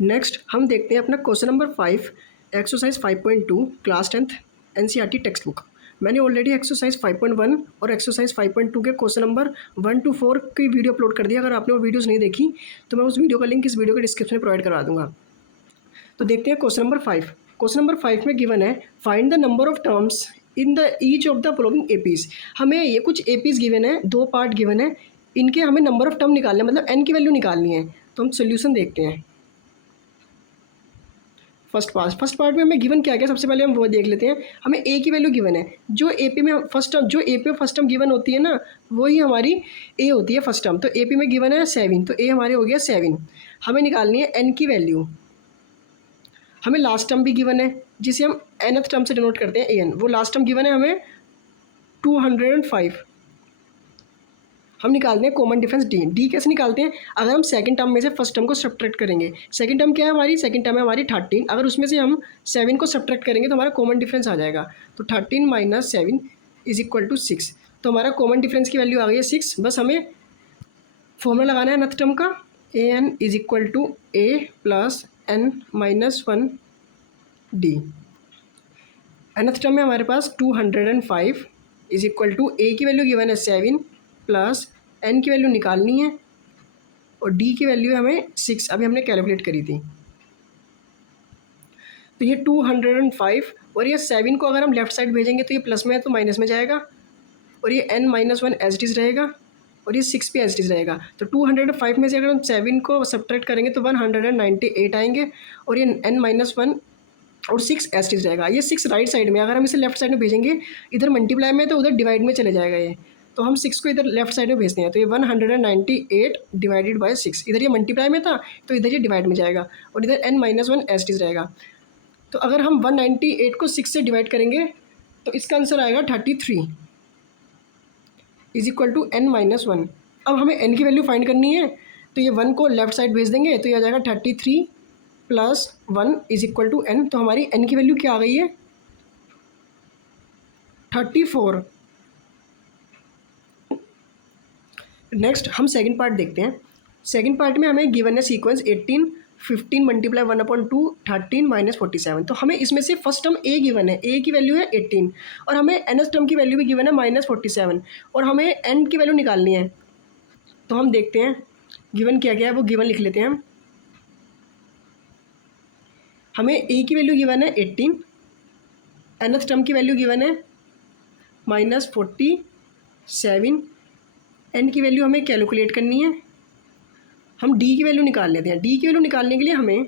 Next हम देखते हैं अपना question number 5 exercise 5.2 class 10th NCERT text book. मैंने ऑलरेडी एक्सरसाइज 5.1 और एक्सरसाइज 5.2 के क्वेश्चन नंबर 1 to 4 की वीडियो अपलोड कर दिया। अगर आपने वो वीडियोस नहीं देखी तो मैं उस वीडियो का लिंक इस वीडियो के डिस्क्रिप्शन में प्रोवाइड करवा दूंगा। तो देखते हैं क्वेश्चन नंबर 5। क्वेश्चन नंबर 5 में गिवन है find the number of terms in the each of the following APs. हमें ये कुछ एपीज गिवन है, दो पार्ट गिवन है, इनके हमें नंबर ऑफ टर्म निकालने मतलब एन की वैल्यू निकालनी है। तो हम सोल्यूशन देखते हैं। फर्स्ट पार्ट में हमें गिवन क्या सबसे पहले हम वो देख लेते हैं। हमें ए की वैल्यू गिवन है, जो एपी में फर्स्ट टर्म, जो एपी में फर्स्ट टर्म गिवन होती है ना, वही हमारी ए होती है फर्स्ट टर्म। तो एपी में गिवन है 7, तो ए हमारे हो गया 7। हमें निकालनी है एन की वैल्यू। हमें लास्ट टर्म भी गिवन है जिसे हम nth टर्म से डिनोट करते हैं ए एन, वो लास्ट टर्म गिवन है हमें 205। हम निकालते हैं कॉमन डिफरेंस डी। डी कैसे निकालते हैं? अगर हम सेकंड टर्म में से फर्स्ट टर्म को सब्ट्रैक्ट करेंगे। सेकंड टर्म क्या है हमारी? सेकंड टर्म है हमारी 13। अगर उसमें से हम 7 को सब्ट्रैक्ट करेंगे तो हमारा कॉमन डिफरेंस आ जाएगा। तो 13 - 7 = 6। तो हमारा कॉमन डिफरेंस की वैल्यू आ गई है 6। बस हमें फॉर्मूला लगाना है nth टर्म का। A n = a + n - 1 d. nth term में हमारे पास 205 = a की वैल्यू गिवन है 7 प्लस n की वैल्यू निकालनी है और d की वैल्यू हमें 6 अभी हमने कैलकुलेट करी थी। तो ये 205 और ये 7 को अगर हम लेफ्ट साइड भेजेंगे तो ये प्लस में है तो माइनस में जाएगा, और ये n - 1 एज इट इज़ रहेगा और ये 6 भी एज इट इज़ रहेगा। तो 205 में से अगर हम 7 को सब्ट्रैक्ट करेंगे तो 198 आएंगे, और ये n - 1 और 6 एज इट इज़ रहेगा। ये 6 राइट साइड में, अगर हम इसे लेफ्ट साइड में भेजेंगे, इधर मल्टीप्लाई में तो उधर डिवाइड में चले जाएगा ये, तो हम 6 को इधर लेफ्ट साइड में भेजते हैं। तो ये 198 डिवाइडेड बाय 6, इधर ये मल्टीप्लाई में था तो इधर ये डिवाइड में जाएगा, और इधर n - 1 एज इट इज़ रहेगा। तो अगर हम 198 को 6 से डिवाइड करेंगे तो इसका आंसर आएगा 33 = n - 1। अब हमें n की वैल्यू फाइंड करनी है, तो ये 1 को लेफ्ट साइड भेज देंगे तो ये आ जाएगा 33 + 1 = n। तो हमारी n की वैल्यू क्या आ गई है? 34। नेक्स्ट हम सेकंड पार्ट देखते हैं। सेकंड पार्ट में हमें गिवन है सीक्वेंस 18, 15 × 1/2, 13 - 47। तो हमें इसमें से फर्स्ट टर्म ए गिवन है, ए की वैल्यू है 18, और हमें nth टर्म की वैल्यू भी गिवन है -47, और हमें n की वैल्यू निकालनी है। तो हम देखते हैं गिवन क्या क्या है, वो गिवन लिख लेते हैं हम। हमें ए की वैल्यू गिवन है 18, nth टर्म की वैल्यू गिवन है -47, n की वैल्यू हमें कैलकुलेट करनी है। हम d की वैल्यू निकाल लेते हैं। d की वैल्यू निकालने के लिए हमें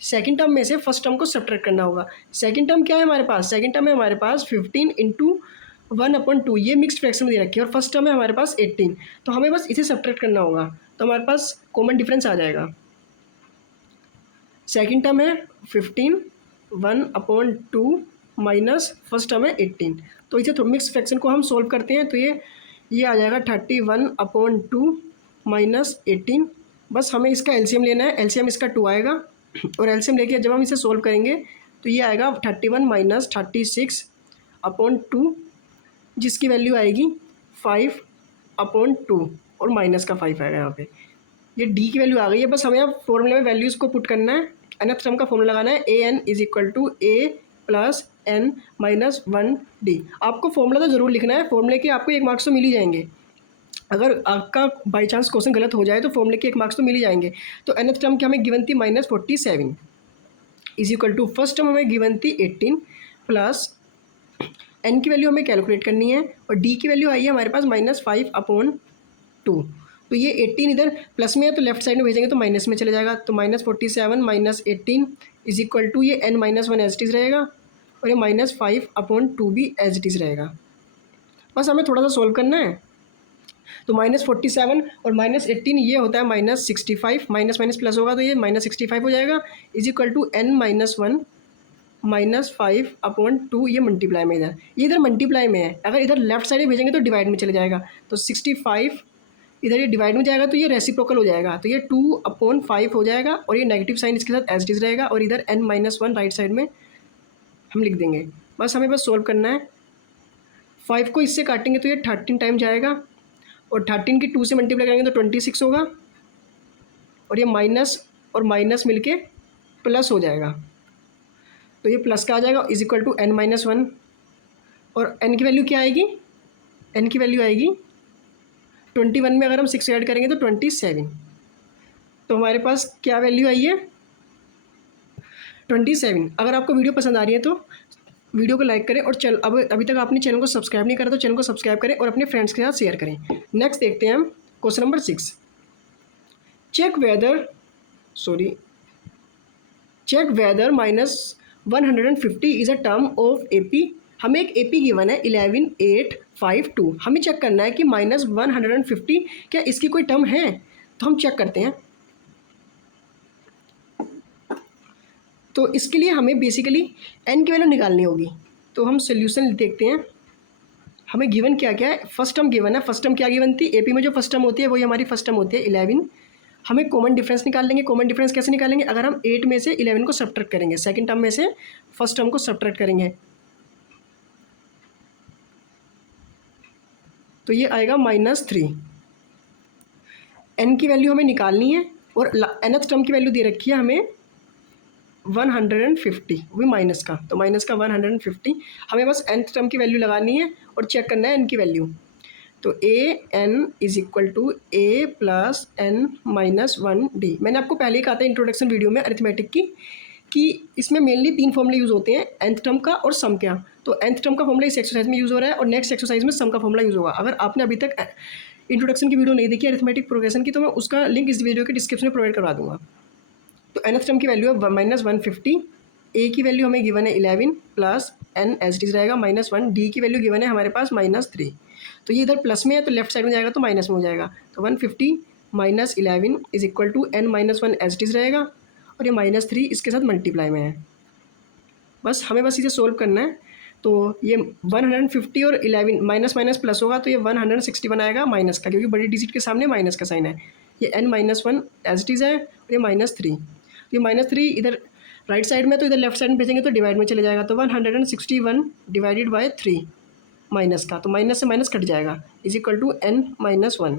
सेकंड टर्म में से फर्स्ट टर्म को सब्ट्रैक्ट करना होगा। सेकंड टर्म क्या है हमारे पास? सेकंड टर्म है हमारे पास 15 × 1/2, ये मिक्स्ड फ्रैक्शन में दे रखी है, और फर्स्ट टर्म है हमारे पास 18। तो हमें बस इसे सब्ट्रैक्ट करना होगा, तो हमारे पास कॉमन डिफरेंस आ जाएगा। सेकंड टर्म है 15 1/2 माइनस फर्स्ट टर्म है 18। तो इसे मिक्स फ्रैक्शन को हम सोल्व करते हैं, तो ये आ जाएगा 31/2 माइनस 18। बस हमें इसका एलसीएम लेना है। एलसीएम इसका 2 आएगा, और एलसीएम लेके जब हम इसे सोल्व करेंगे तो ये आएगा 31 - 36/2, जिसकी वैल्यू आएगी 5/2, और माइनस का 5 आएगा यहाँ पे। ये डी की वैल्यू आ गई है। बस हमें अब फॉर्मूले में वैल्यूज़ को पुट करना है। nth टर्म का फॉर्मूला लगाना है। ए एन = a + n - 1 डी। आपको फॉर्मूला तो ज़रूर लिखना है, फॉर्मूले के आपको 1 मार्क्स तो मिल ही जाएंगे। अगर आपका बाई चांस क्वेश्चन गलत हो जाए तो फॉर्मूले के 1 मार्क्स तो मिल ही जाएंगे। तो nth टर्म की हमें गिवन थी -47 = फर्स्ट टर्म हमें गिवन थी 18 प्लस n की वैल्यू हमें कैलकुलेट करनी है, और d की वैल्यू आई है हमारे पास -5/2। तो ये 18 इधर प्लस में है तो लेफ्ट साइड में भेजेंगे तो माइनस में चले जाएगा। तो -47 - 18 = ये n - 1 एज इट इज़ रहेगा, और ये -5/2 भी एज इट इज़ रहेगा। बस हमें थोड़ा सा सोल्व करना है। तो -47 और -18 ये होता है -65, माइनस माइनस प्लस होगा तो ये -65 हो जाएगा, = n - 1 -5/2। ये मल्टीप्लाई में इधर, ये इधर मल्टीप्लाई में है, अगर इधर लेफ्ट साइड में भेजेंगे तो डिवाइड में चले जाएगा। तो 65 इधर ये डिवाइड में जाएगा तो ये रेसिप्रोकल हो जाएगा, तो ये 2/5 हो जाएगा, और ये नेगेटिव साइन इसके साथ एज इट इज़ रहेगा, और इधर n - 1 राइट साइड में हम लिख देंगे। बस हमें सोल्व करना है। 5 को इससे काटेंगे तो ये 13 टाइम जाएगा, और 13 की 2 से मल्टीप्लाई करेंगे तो 26 होगा, और ये माइनस और माइनस मिलके प्लस हो जाएगा, तो ये प्लस का आ जाएगा इज इक्वल टू n-1। और n की वैल्यू क्या आएगी, n की वैल्यू आएगी 21 में अगर हम 6 ऐड करेंगे तो 27। तो हमारे पास क्या वैल्यू आई है 27। अगर आपको वीडियो पसंद आ रही है तो वीडियो को लाइक करें और अभी तक आपने चैनल को सब्सक्राइब नहीं करा तो चैनल को सब्सक्राइब करें और अपने फ्रेंड्स के साथ शेयर करें। नेक्स्ट देखते हैं हम question number 6। Check whether -150 is a term of AP। हमें एक AP गिवन है 11,852। हमें चेक करना है कि -150 क्या इसकी कोई टर्म है, तो हम चेक करते हैं। तो इसके लिए हमें बेसिकली n की वैल्यू निकालनी होगी। तो हम सोल्यूशन देखते हैं। हमें गिवन क्या क्या है, फर्स्ट टर्म गिवन है। फर्स्ट टर्म क्या गिवन थी, AP में जो फर्स्ट टर्म होती है वही हमारी फर्स्ट टर्म होती है 11। हमें कॉमन डिफरेंस निकाल लेंगे। कॉमन डिफरेंस कैसे निकालेंगे, अगर हम 8 में से 11 को सब्ट्रैक्ट करेंगे, सेकंड टर्म में से फर्स्ट टर्म को सब्ट्रैक्ट करेंगे, तो ये आएगा -3। n की वैल्यू हमें निकालनी है और nth टर्म की वैल्यू दे रखी है हमें 150, वो माइनस का, तो माइनस का 150। हमें बस nth टर्म की वैल्यू लगानी है और चेक करना है n की वैल्यू। तो an is equal to a plus n-1d। मैंने आपको पहले ही कहा था इंट्रोडक्शन वीडियो में अरिथमेटिक की कि इसमें मेनली 3 फॉर्मूले यूज़ होते हैं, nth टर्म का और सम का। तो nth टर्म का फॉर्मूला इस एक्सरसाइज में यूज़ हो रहा है और नेक्स्ट एक्सरसाइज में सम का फॉर्मूला यूज़ होगा। अगर आपने अभी तक इंट्रोडक्शन की वीडियो नहीं देखी अरिथमेटिक प्रोग्रेशन की, तो मैं उसका लिंक इस वीडियो के डिस्क्रिप्शन में प्रोवाइड करवा दूँगा। तो nth टर्म की वैल्यू है -150, a की वैल्यू हमें गिवन है 11 plus n as it is रहेगा -1, d की वैल्यू गिवन है हमारे पास -3। तो ये इधर प्लस में है तो लेफ्ट साइड में जाएगा तो माइनस में हो जाएगा। तो 150 - 11 is equal to n-1 as it is रहेगा और ये -3 इसके साथ मल्टीप्लाई में है। हमें इसे सोल्व करना है। तो ये 150 और 11 माइनस माइनस प्लस होगा तो ये 160 बनाएगा माइनस का, क्योंकि बड़ी डिजिट के सामने माइनस का साइन है। ये n-1 एज इट इज़ है और ये -3। तो ये -3 इधर राइट साइड में, तो इधर लेफ्ट साइड में भेजेंगे तो डिवाइड में चले जाएगा। तो 161 डिवाइडेड बाय 3 माइनस का, तो माइनस से माइनस कट जाएगा इज इक्वल टू n-1।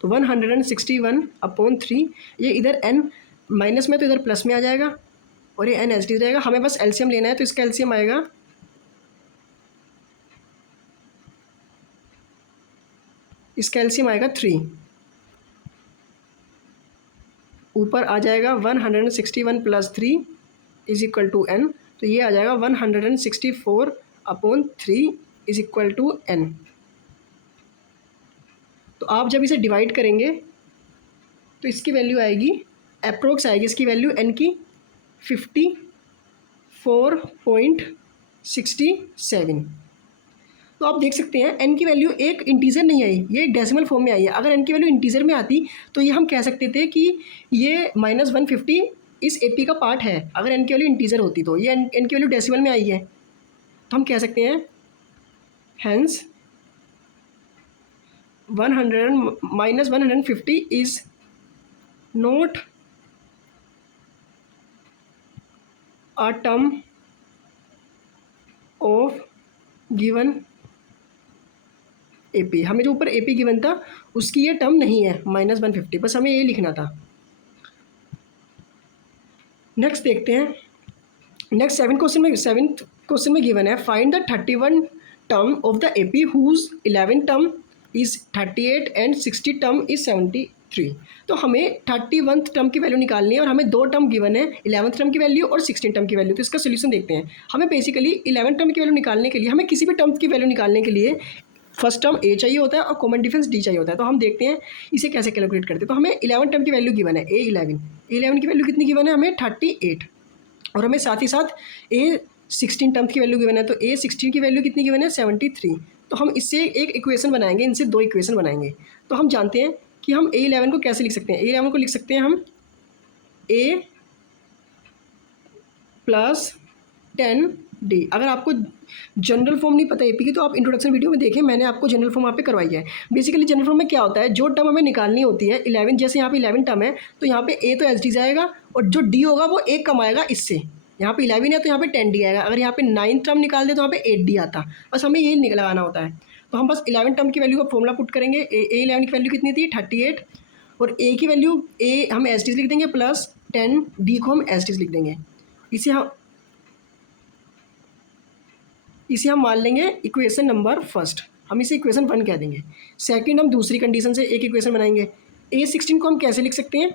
तो 161/3, ये इधर n माइनस में तो इधर प्लस में आ जाएगा और ये n एच डी रहेगा। हमें बस एलसीएम लेना है, तो इसका एलसीएम आएगा इसका एलसीएम आएगा 3, ऊपर आ जाएगा 161 + 3 इज इक्वल टू n। तो ये आ जाएगा 164/3 इज इक्वल टू n। तो आप जब इसे डिवाइड करेंगे तो इसकी वैल्यू आएगी, अप्रोक्स आएगी इसकी वैल्यू n की 54.67। तो आप देख सकते हैं n की वैल्यू एक इंटीजर नहीं आई, ये एक डेसिमल फॉर्म में आई है। अगर n की वैल्यू इंटीजर में आती तो ये हम कह सकते थे कि ये -150 इस AP का पार्ट है। अगर n की वैल्यू इंटीजर होती तो ये n की वैल्यू डेसिमल में आई है, तो हम कह सकते हैं hence -150 is not a term of given AP। हमें जो ऊपर AP गिवन था उसकी ये टर्म नहीं है -150, बस हमें ये लिखना था। नेक्स्ट देखते हैं। नेक्स्ट सेवेंथ क्वेश्चन में गिवन है find the 31 term of the AP whose 11 term is 38 and 60 term is 73। तो हमें 31th टर्म की वैल्यू निकालनी है और हमें 2 टर्म गिवन है, 11th टर्म की वैल्यू और 16 टर्म की वैल्यू। तो इसका सोल्यूशन देखते हैं। हमें बेसिकली 11 टर्म की वैल्यू निकालने के लिए, हमें किसी भी टर्म की वैल्यू निकालने के लिए फर्स्ट टर्म A चाहिए होता है और कॉमन डिफरेंस D चाहिए होता है। तो हम देखते हैं इसे कैसे कैलकुलेट करते हैं। तो हमें 11 टर्म की वैल्यू गिवन है A11 की वैल्यू कितनी गिवन है हमें 38, और हमें साथ ही साथ A16 टर्म की वैल्यू गिवन है। तो A16 की वैल्यू कितनी गिवन है 73। तो हम इससे एक इक्वेशन बनाएंगे, इनसे 2 इक्वेशन बनाएंगे। तो हम जानते हैं कि हम A11 को कैसे लिख सकते हैं। A11 को लिख सकते हैं हम A + 10D। अगर आपको जनरल फॉर्म नहीं पता AP की तो आप इंट्रोडक्शन वीडियो में देखें, मैंने आपको जनरल फॉर्म वहाँ पे करवाई है। बेसिकली जनरल फॉर्म में क्या होता है, जो टर्म हमें निकालनी होती है 11, जैसे यहाँ पे 11 टर्म है तो यहाँ पे A तो एच डी जाएगा और जो D होगा वो एक कम आएगा इससे। यहाँ पे 11 है तो यहाँ पे 10D आएगा। अगर यहाँ पे 9 टर्म निकाल दे तो यहाँ पे 8D आता। बस हमें यही लगाना होता है। तो हम बस 11 टर्म की वैल्यू का फॉर्मूला पुट करेंगे। A11 की वैल्यू कितनी थी 38 और ए की वैल्यू ए हम एज लिख देंगे प्लस 10d को हम एज लिख देंगे। इसे हम मान लेंगे इक्वेशन नंबर फर्स्ट, हम इसे इक्वेशन 1 कह देंगे। सेकंड हम दूसरी कंडीशन से एक इक्वेशन बनाएंगे। A16 को हम कैसे लिख सकते हैं?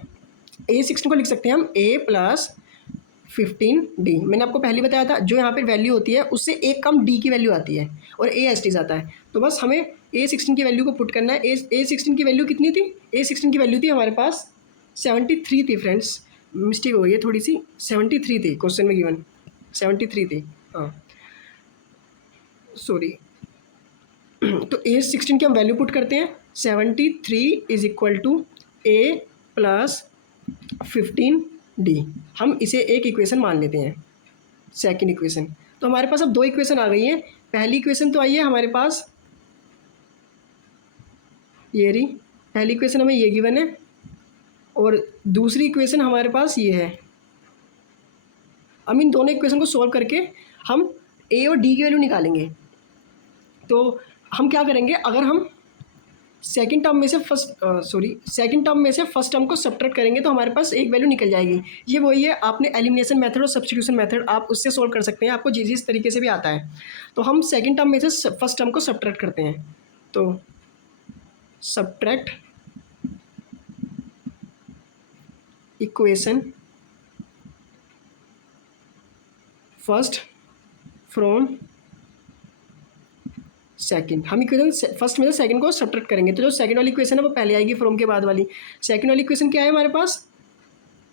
A16 को लिख सकते हैं हम a प्लस 15d। मैंने आपको पहले बताया था जो यहाँ पर वैल्यू होती है उससे एक कम d की वैल्यू आती है और a एस आता है। तो बस हमें A16 की वैल्यू को पुट करना है। A16 की वैल्यू कितनी थी? A16 की वैल्यू थी हमारे पास 73 थी फ्रेंड्स, मिस्टेक हो गई है थोड़ी सी, 73 थी क्वेश्चन में गिवन, 73 थी, हाँ सॉरी। तो A16 की हम वैल्यू पुट करते हैं, 73 is equal to a plus 15d। हम इसे एक इक्वेशन मान लेते हैं, सेकंड इक्वेशन। तो हमारे पास अब दो इक्वेशन आ गई हैं। पहली इक्वेशन तो आई है हमारे पास, ये रही पहली इक्वेशन, हमें ये गिवन है, और दूसरी इक्वेशन हमारे पास ये है। हम इन दोनों इक्वेशन को सॉल्व करके हम a और d की वैल्यू निकालेंगे। तो हम क्या करेंगे, अगर हम सेकंड टर्म में से फर्स्ट टर्म को सब्ट्रैक्ट करेंगे तो हमारे पास एक वैल्यू निकल जाएगी। ये वही है, आपने एलिमिनेशन मेथड और सब्स्टिट्यूशन मेथड आप उससे सोल्व कर सकते हैं, आपको जिस तरीके से भी आता है। तो हम सेकंड टर्म में से फर्स्ट टर्म को सब्ट्रैक्ट करते हैं। तो subtract equation first from second. हम इक्वेशन फर्स्ट में से सेकंड को सब्ट्रैक्ट करेंगे, तो जो सेकंड वाली इक्वेशन है वो पहले आएगी फ्रॉम के बाद वाली। सेकंड वाली इक्वेशन क्या है हमारे पास?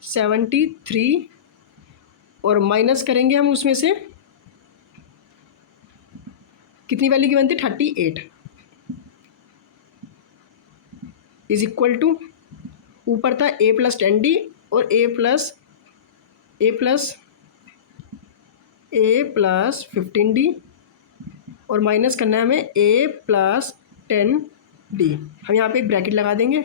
73, और माइनस करेंगे हम उसमें से कितनी वैल्यू की बनती है? 38 इज इक्वल टू, ऊपर था a प्लस 10d और a प्लस 15d, और माइनस करना है हमें a प्लस 10d। हम यहाँ पे एक ब्रैकेट लगा देंगे।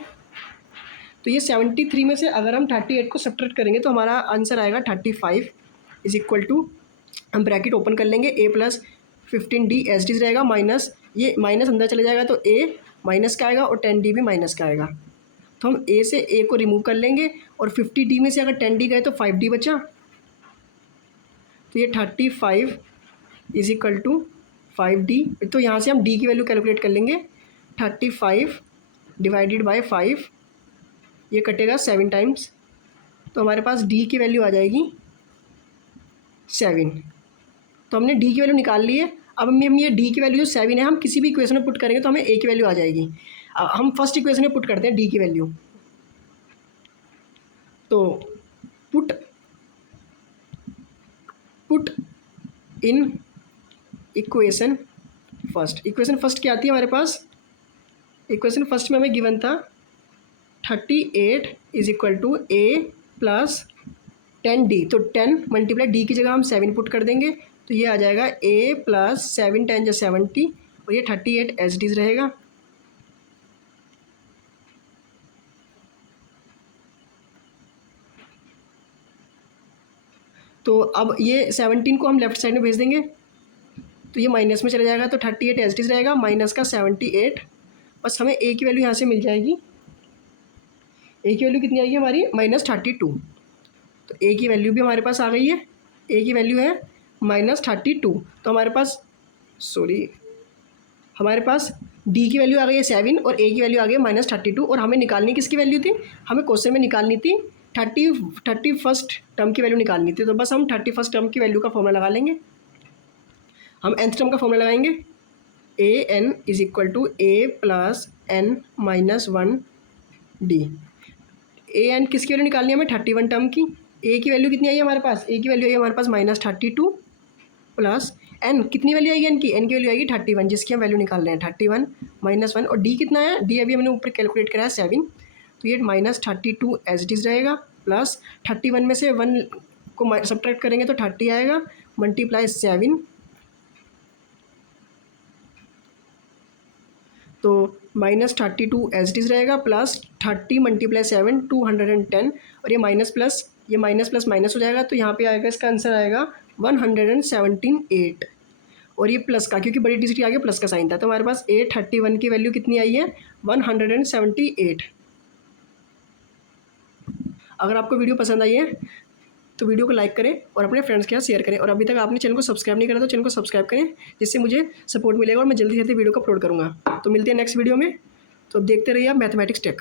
तो ये 73 में से अगर हम 38 को सब्ट्रैक्ट करेंगे तो हमारा आंसर आएगा 35 इज इक्वल टू, हम ब्रैकेट ओपन कर लेंगे, a plus 15d H D रहेगा, माइनस ये माइनस अंदर चले जाएगा तो a माइनस का आएगा और 10d भी माइनस का आएगा। तो हम a से a को रिमूव कर लेंगे, और 50d में से अगर 10d गए तो 5d बचा। तो ये 35 इज इक्वल टू 5d। तो यहाँ से हम d की वैल्यू कैलकुलेट कर लेंगे, 35 डिवाइडेड बाय 5, ये कटेगा 7 टाइम्स, तो हमारे पास d की वैल्यू आ जाएगी 7। तो हमने d की वैल्यू निकाल ली है। अब हम ये d की वैल्यू जो 7 है हम किसी भी इक्वेशन में पुट करेंगे तो हमें a की वैल्यू आ जाएगी। हम फर्स्ट इक्वेशन में पुट करते हैं d की वैल्यू। तो put in equation first. Equation first क्या आती है हमारे पास? इक्वेशन फर्स्ट में हमें गिवन था 38 is equal to a plus 10d। तो 10 मल्टीप्लाई d की जगह हम 7 पुट कर देंगे, तो ये आ जाएगा a प्लस 7 10 जो 70, और ये 38 एच डी रहेगा। तो अब ये 17 को हम लेफ्ट साइड में भेज देंगे, तो ये माइनस में चला जाएगा, तो 38 एच डी रहेगा, माइनस का 78। बस हमें a की वैल्यू यहाँ से मिल जाएगी। a की वैल्यू कितनी आएगी हमारी? -32। तो a की वैल्यू भी हमारे पास आ गई है, a की वैल्यू है -32। तो हमारे पास हमारे पास d की वैल्यू आ गई है 7 और a की वैल्यू आ गई है -32। और हमें निकालनी किसकी वैल्यू थी? हमें क्वेश्चन में निकालनी थी 31st टर्म की वैल्यू निकालनी थी। तो बस हम 31st टर्म की वैल्यू का फॉर्मूला लगा लेंगे। हम nth टर्म का फॉर्मूला लगाएंगे, a n is equal to a plus n minus 1d। a n किसकी वैल्यू निकालनी है हमें? 31 टर्म की। a की वैल्यू कितनी आई है हमारे पास? a की वैल्यू आई है हमारे पास -32 प्लस n, कितनी वैल्यू आएगी n की? n की वैल्यू आएगी 31, जिसकी हम वैल्यू निकाल रहे हैं 31 माइनस 1। और d कितना है? d अभी हमने ऊपर कैलकुलेट करा है 7, तो ये -32 एच डी रहेगा, प्लस 31 में से 1 को सब्ट्रैक्ट करेंगे तो 30 आएगा, मल्टीप्लाई 7, तो -32 एच डी रहेगा, प्लस 30 मल्टीप्लाई 7 210, और ये माइनस प्लस माइनस हो जाएगा, तो यहाँ पे आएगा, इसका आंसर आएगा 178। और ये प्लस का, क्योंकि बड़ी डिजिट आगे प्लस का साइन था, तो हमारे पास 831 की वैल्यू कितनी आई है? 178। अगर आपको वीडियो पसंद आई है तो वीडियो को लाइक करें और अपने फ्रेंड्स के साथ शेयर करें, और अभी तक आपने चैनल को सब्सक्राइब नहीं करा तो चैनल को सब्सक्राइब करें, जिससे मुझे सपोर्ट मिलेगा और मैं जल्दी से जल्दी वीडियो को अपलोड करूँगा। तो मिलते हैं नेक्स्ट वीडियो में। तो देखते रहिए आप मैथमेटिक्स टेक।